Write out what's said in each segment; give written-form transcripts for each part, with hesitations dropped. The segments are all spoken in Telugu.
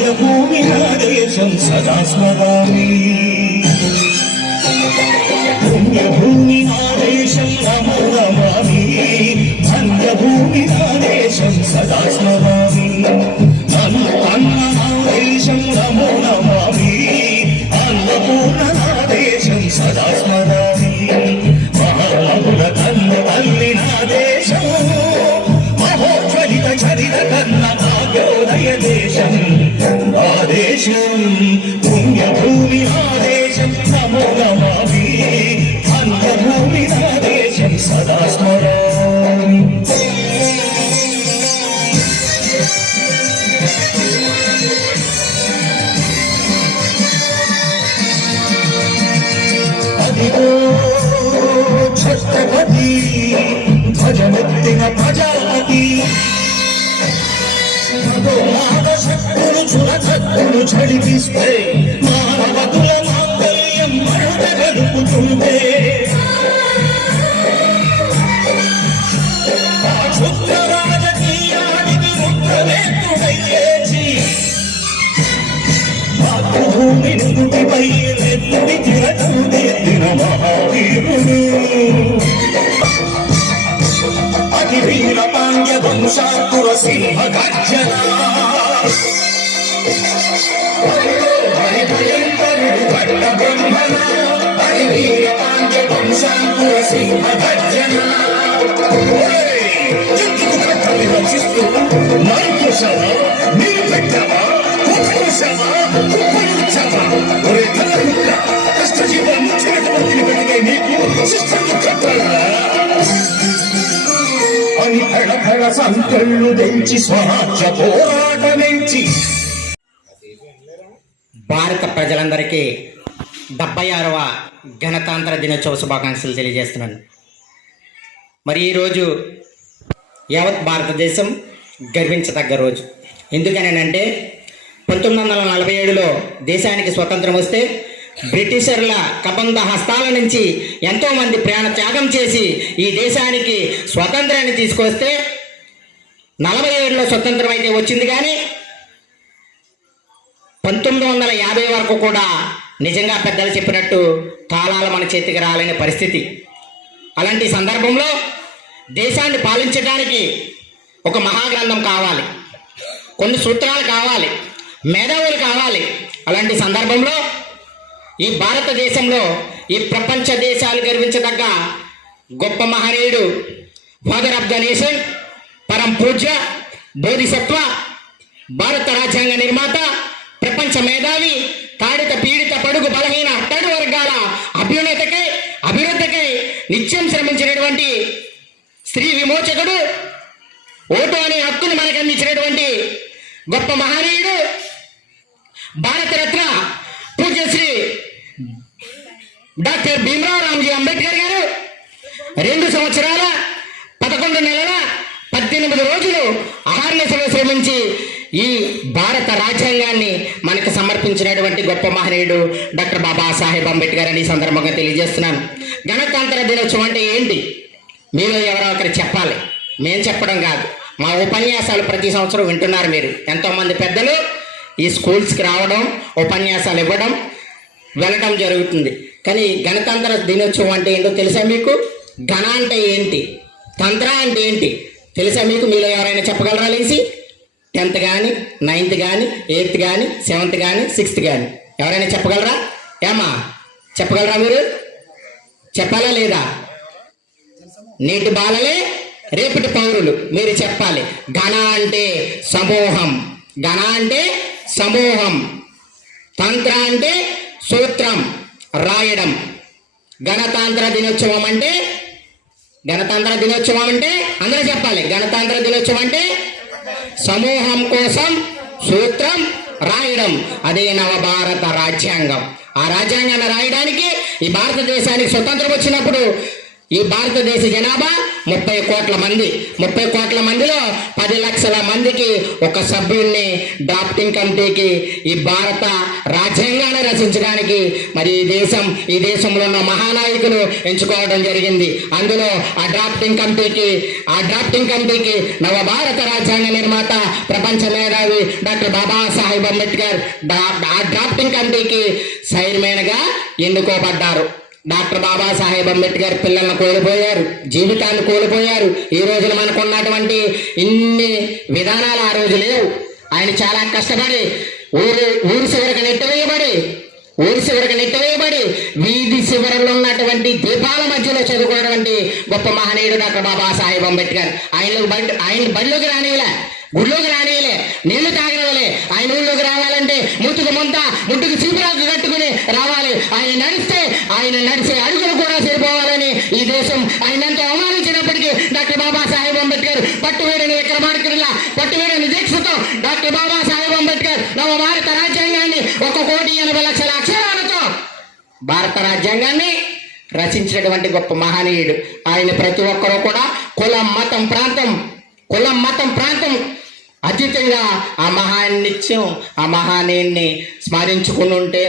పుణ్యభూమి నా దేశం సదా స్మరామి. పుణ్యభూమి నా దేశం నమో నమామి. ధన్యభూమి నా దేశం సదా స్మరామి. అన్న నా దేశం నమో నమామి. అన్నపూర్ణ నా దేశం సదా స్మరామి. మహామహుల కన్న తల్లి నా దేశం. మహోజ్వలిత చరిత కన్న భాగ్యోదయ దేశం నా దేశం. పుణ్యభూమి నా దేశం నమో నమామి. అన్నభూమి నా దేశం సదా స్మరామి. అదిగో ఛత్రపతి ధ్వజమెత్తిన ప్రజాపతి. శక్తులు చులచత్తులు చడిపిస్తే మానవతుల మాంగళ్యం మరుట గడుపుతుంటే ఆ క్షుద్ర రాజకీయానికి ముఖ్యవేత్తుడై లేచి మాతృభూమి నుదుటిపై నెత్తుడి తిలకం దిద్దిన మహావీరుడు. అఖివీర పాండ్య వంశాంకుర సింహ గర్జన. హరిభయంకరుడు భట్ట బ్రహ్మణ. హరివీర పాండ్య వంశాంకుర సింహ గర్జన. జంతువు కట్టని రక్షిస్తూ నరుకుశమా నీరు పెట్టమా కుటుంబమా కుప్పలుచ్చమా. ఒరే తలముక్క కష్టజీవం ముచ్చినటువంటి వెనుకే నీకు శిస్తు కట్టాలా అని భళభళ సంకళ్ళు తెంచి స్వరాజ్య పోరాటమెంచి. భారత ప్రజలందరికీ 76వ గణతంత్ర దినోత్సవ శుభాకాంక్షలు తెలియజేస్తున్నాను. మరి ఈరోజు యావత్ భారతదేశం గర్వించదగ్గ రోజు. ఎందుకనంటే 1947లో దేశానికి స్వతంత్రం వస్తే బ్రిటిషర్ల కబంధ హస్తాల నుంచి ఎంతోమంది ప్రాణ త్యాగం చేసి ఈ దేశానికి స్వతంత్రాన్ని తీసుకొస్తే 47లో స్వతంత్రం అయితే వచ్చింది. కానీ 1950 వరకు కూడా నిజంగా పెద్దలు చెప్పినట్టు కాలాలు మన చేతికి రాలేని పరిస్థితి. అలాంటి సందర్భంలో దేశాన్ని పాలించడానికి ఒక మహాగ్రంథం కావాలి, కొన్ని సూత్రాలు కావాలి, మేధావులు కావాలి. అలాంటి సందర్భంలో ఈ భారతదేశంలో ఈ ప్రపంచ దేశాలు గర్వించదగ్గ గొప్ప మహనీయుడు, ఫాదర్ ఆఫ్ ద నేషన్, పరం పూజ్య బోధిసత్వ, భారత రాజ్యాంగ నిర్మాత, ప్రపంచ మేధావి, తాడిత పీడిత పడుగు బలహీన అట్టడు వర్గాల అభ్యున్నతకై అభివృద్ధికై నిత్యం శ్రమించినటువంటి స్త్రీ విమోచకుడు, ఓటు అనే హక్కును మనకు అందించినటువంటి గొప్ప మహనీయుడు, భారతరత్న పూజ్యశ్రీ డాక్టర్ భీమ్రావ్ రామ్జీ అంబేద్కర్ గారు 2 సంవత్సరాల 11 నెలల 18 రోజులు అహర్నిశలు శ్రమించి ఈ భారత రాజ్యాంగాన్ని మనకు సమర్పించినటువంటి గొప్ప మహనీయుడు డాక్టర్ బాబాసాహెబ్ అంబేద్కర్ అని ఈ సందర్భంగా తెలియజేస్తున్నాను. గణతంత్ర దినోత్సవం అంటే ఏంటి మీరు ఎవరో ఒకరు చెప్పాలి, మేము చెప్పడం కాదు. మా ఉపన్యాసాలు ప్రతి సంవత్సరం వింటున్నారు మీరు. ఎంతోమంది పెద్దలు ఈ స్కూల్స్కి రావడం, ఉపన్యాసాలు ఇవ్వడం, వెళ్ళడం జరుగుతుంది. కానీ గణతంత్ర దినోత్సవం అంటే ఏంటో తెలుసా మీకు? గణ అంటే ఏంటి, తంత్ర అంటే ఏంటి తెలుసా మీకు? మీలో ఎవరైనా చెప్పగలరా? లేచి 10th కానీ 9th కానీ 8th కానీ 7th కానీ 6th కానీ ఎవరైనా చెప్పగలరా? ఏమా చెప్పగలరా? మీరు చెప్పాలా లేదా? నేటి బాలలే రేపటి పౌరులు, మీరు చెప్పాలి. గణ అంటే సమూహం, గణ అంటే సమూహం, తంత్ర అంటే సూత్రం రాయడం. గణతంత్ర దినోత్సవం అంటే అందరూ చెప్పాలి. గణతంత్ర దినోత్సవం అంటే సమూహం కోసం సూత్రం రాయడం. అదే నవభారత రాజ్యాంగం. ఆ రాజ్యాంగాన్ని రాయడానికి ఈ భారతదేశానికి స్వతంత్రం వచ్చినప్పుడు ఈ భారతదేశ జనాభా 30 కోట్ల మంది. 30 కోట్ల మందిలో 10 లక్షల మందికి ఒక సభ్యుడిని డ్రాఫ్టింగ్ కమిటీకి ఈ భారత రాజ్యాంగాన్ని రచించడానికి మరి ఈ దేశంలో ఉన్న మహానాయకులు ఎంచుకోవడం జరిగింది. అందులో ఆ డ్రాఫ్టింగ్ కమిటీకి నవ భారత రాజ్యాంగ నిర్మాత ప్రపంచ మేధావి డాక్టర్ బాబాసాహెబ్ అంబేద్కర్ ఆ డ్రాఫ్టింగ్ కమిటీకి చైర్మన్ గా ఎన్నుకోబడ్డారు. డాక్టర్ బాబాసాహెబ్ అంబేద్కర్ పిల్లలను కోల్పోయారు, జీవితాన్ని కోల్పోయారు. ఈ రోజున మనకు ఉన్నటువంటి ఇన్ని విధానాలు ఆ రోజు లేవు. ఆయన చాలా కష్టపడి ఊరి చివరికి నెట్టవేయబడి వీధి చివరలో ఉన్నటువంటి దీపాల మధ్యలో చదువుకున్నటువంటి గొప్ప మహనీయుడు డాక్టర్ బాబాసాహెబ్ అంబేద్కర్. ఆయన బడిలోకి రానిలే, గుడిలోకి రానియలే, నీళ్లు తాగనివ్వలే. ఆయన ఊళ్ళోకి రావాలంటే ముట్టుకు చీపురాకు కట్టుకుని రావాలి. ఆయన నడిచే అడుగులు కూడా సరిపోవాలని ఈ దేశం ఆయన ఎంతో అవమానించినప్పటికీ డాక్టర్ బాబాసాహెబ్ అంబేద్కర్ పట్టువేడని విక్రమార్కుడిలా పట్టువేడని దీక్షతో డాక్టర్ బాబాసాహెబ్ అంబేద్కర్ నవ భారత రాజ్యాంగాన్ని 1,80,00,000 అక్షరాలతో భారత రాజ్యాంగాన్ని రచించినటువంటి గొప్ప మహనీయుడు. ఆయన ప్రతి ఒక్కరూ కూడా కులం మతం ప్రాంతం అతీతంగా ఆ మహానీయుడిని స్మరించుకుని ఉంటే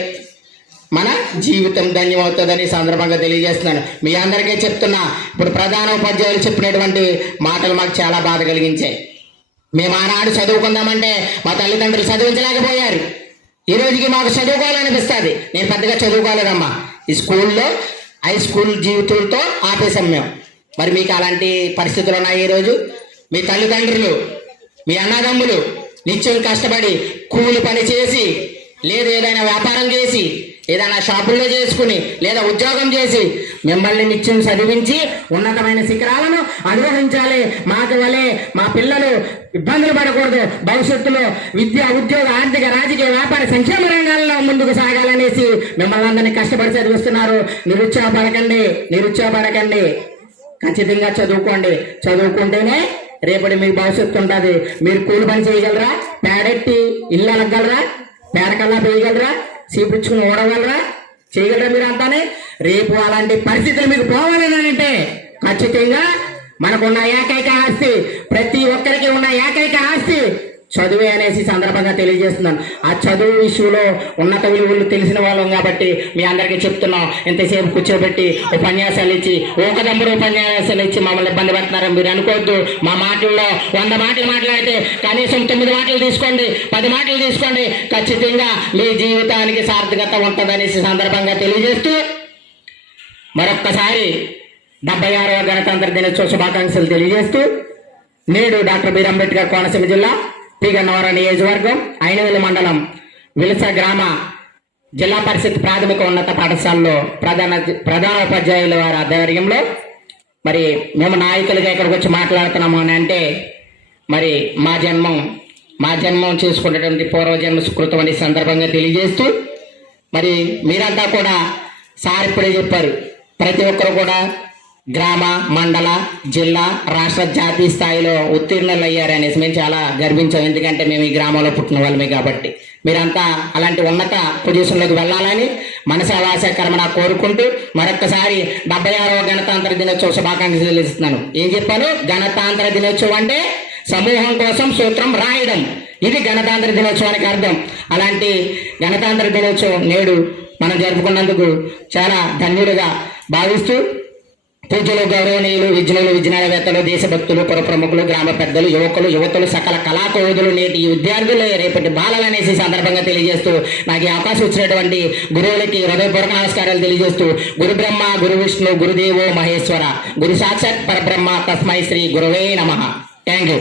మన జీవితం ధన్యమవుతుందని సందర్భంగా తెలియజేస్తున్నాను. మీ అందరికీ చెప్తున్నా, ఇప్పుడు ప్రధాన ఉపాధ్యాయులు చెప్పినటువంటి మాటలు మాకు చాలా బాధ కలిగించాయి. మేము ఆనాడు చదువుకుందామంటే మా తల్లిదండ్రులు చదివించలేకపోయారు. ఈ రోజుకి మాకు చదువుకోవాలనిపిస్తుంది. నేను పెద్దగా చదువుకోలేదమ్మా. ఈ స్కూల్లో హై స్కూల్ జీవితంతో ఆపేశాం మేము. మరి మీకు అలాంటి పరిస్థితులు ఉన్నాయి. ఈరోజు మీ తల్లిదండ్రులు, మీ అన్నదమ్ములు నిత్యం కష్టపడి కూలి పని చేసి, లేదా ఏదైనా వ్యాపారం చేసి, ఏదైనా షాపుల్లో చేసుకుని, లేదా ఉద్యోగం చేసి మిమ్మల్ని నిత్యం చదివించి ఉన్నతమైన శిఖరాలను అధిరోహించాలి. మాకు వలె మా పిల్లలు ఇబ్బందులు పడకూడదు. భవిష్యత్తులో విద్య, ఉద్యోగ, ఆర్థిక, రాజకీయ, వ్యాపార, సంక్షేమ రంగాల్లో ముందుకు సాగాలనేసి మిమ్మల్ని అందరినీ కష్టపడి చదివిస్తున్నారు. నిరుత్సాహపడకండి. ఖచ్చితంగా చదువుకుంటేనే రేపటి మీకు భవిష్యత్తు ఉంటుంది. మీరు కూలి పని చేయగలరా? పేడెట్టి ఇల్లు అనగలరా? పేడకల్లా వేయగలరా? చీపుచ్చుకుని ఓడగలరా? చేయగలరా? మీరు అంతానే రేపు అలాంటి పరిస్థితులు మీకు పోవాలని అంటే ఖచ్చితంగా మనకున్న ఏకైక ఆస్తి, ప్రతి ఒక్కరికి ఉన్న ఏకైక ఆస్తి చదువే అనేసి సందర్భంగా తెలియజేస్తున్నాను. ఆ చదువు విషయంలో ఉన్నత విలువలు తెలిసిన వాళ్ళం కాబట్టి మీ అందరికీ చెప్తున్నాం. ఎంతసేపు కూర్చోబెట్టి ఉపన్యాసాలు ఇచ్చి మమ్మల్ని ఇబ్బంది పెడుతున్నారని మీరు అనుకోవద్దు. మా మాటల్లో 100 మాటలు మాట్లాడితే కనీసం 9 మాటలు తీసుకోండి, 10 మాటలు తీసుకోండి. ఖచ్చితంగా మీ జీవితానికి సార్థకత ఉంటుందనేసి సందర్భంగా తెలియజేస్తూ మరొక్కసారి 76వ గణతంత్ర దినోత్సవ శుభాకాంక్షలు తెలియజేస్తూ నేడు డాక్టర్ బి. అంబేద్కర్ కోనసీమ జిల్లా పి. గన్నవరం నియోజకవర్గం ఐనవేలి మండలం విలస గ్రామ జిల్లా పరిషత్ ప్రాథమిక ఉన్నత పాఠశాలలో ప్రధాన ఉపాధ్యాయుల వారి ఆధ్వర్యంలో మరి మేము నాయకులుగా ఇక్కడికి వచ్చి మాట్లాడుతున్నాము అని అంటే మరి మా జన్మం చేసుకున్నటువంటి పూర్వజన్మ సుకృతం అనే సందర్భంగా తెలియజేస్తూ మరి మీరంతా కూడా సార్ ఇప్పుడే చెప్పారు, ప్రతి ఒక్కరు కూడా గ్రామ, మండల, జిల్లా, రాష్ట్ర, జాతీయ స్థాయిలో ఉత్తీర్ణులు అయ్యారనేసి మేము చాలా గర్వించాం. ఎందుకంటే మేము ఈ గ్రామంలో పుట్టిన వాళ్ళమే కాబట్టి. మీరంతా అలాంటి ఉన్నత పొజిషన్లోకి వెళ్ళాలని మనసావాస కర్మణ కోరుకుంటూ మరొక్కసారి 76వ గణతంత్ర దినోత్సవ శుభాకాంక్షలు తెలుస్తున్నాను. ఏం చెప్పాను? గణతంత్ర దినోత్సవం అంటే సమూహం కోసం సూత్రం రాయడం. ఇది గణతంత్ర దినోత్సవానికి అర్థం. అలాంటి గణతంత్ర దినోత్సవం నేడు మనం జరుపుకున్నందుకు చాలా ధన్యులుగా భావిస్తూ పూజలు, గౌరవనీయులు, విజ్ఞానవేత్తలు, దేశభక్తులు, పుర ప్రముఖులు, గ్రామ పెద్దలు, యువతులు, సకల కళాకోదులు, నేటి విద్యార్థులు, రేపటి బాలలు అనేసి సందర్భంగా తెలియజేస్తూ నాకు ఈ అవకాశం ఇచ్చినటువంటి గురువులకి హృదయపూర్వక నమస్కారాలు తెలియజేస్తూ గురు బ్రహ్మ, గురు విష్ణు, గురుదేవో మహేశ్వర, గురు సాక్షాత్ పరబ్రహ్మ, తస్మై శ్రీ గురవే నమః. Thank you.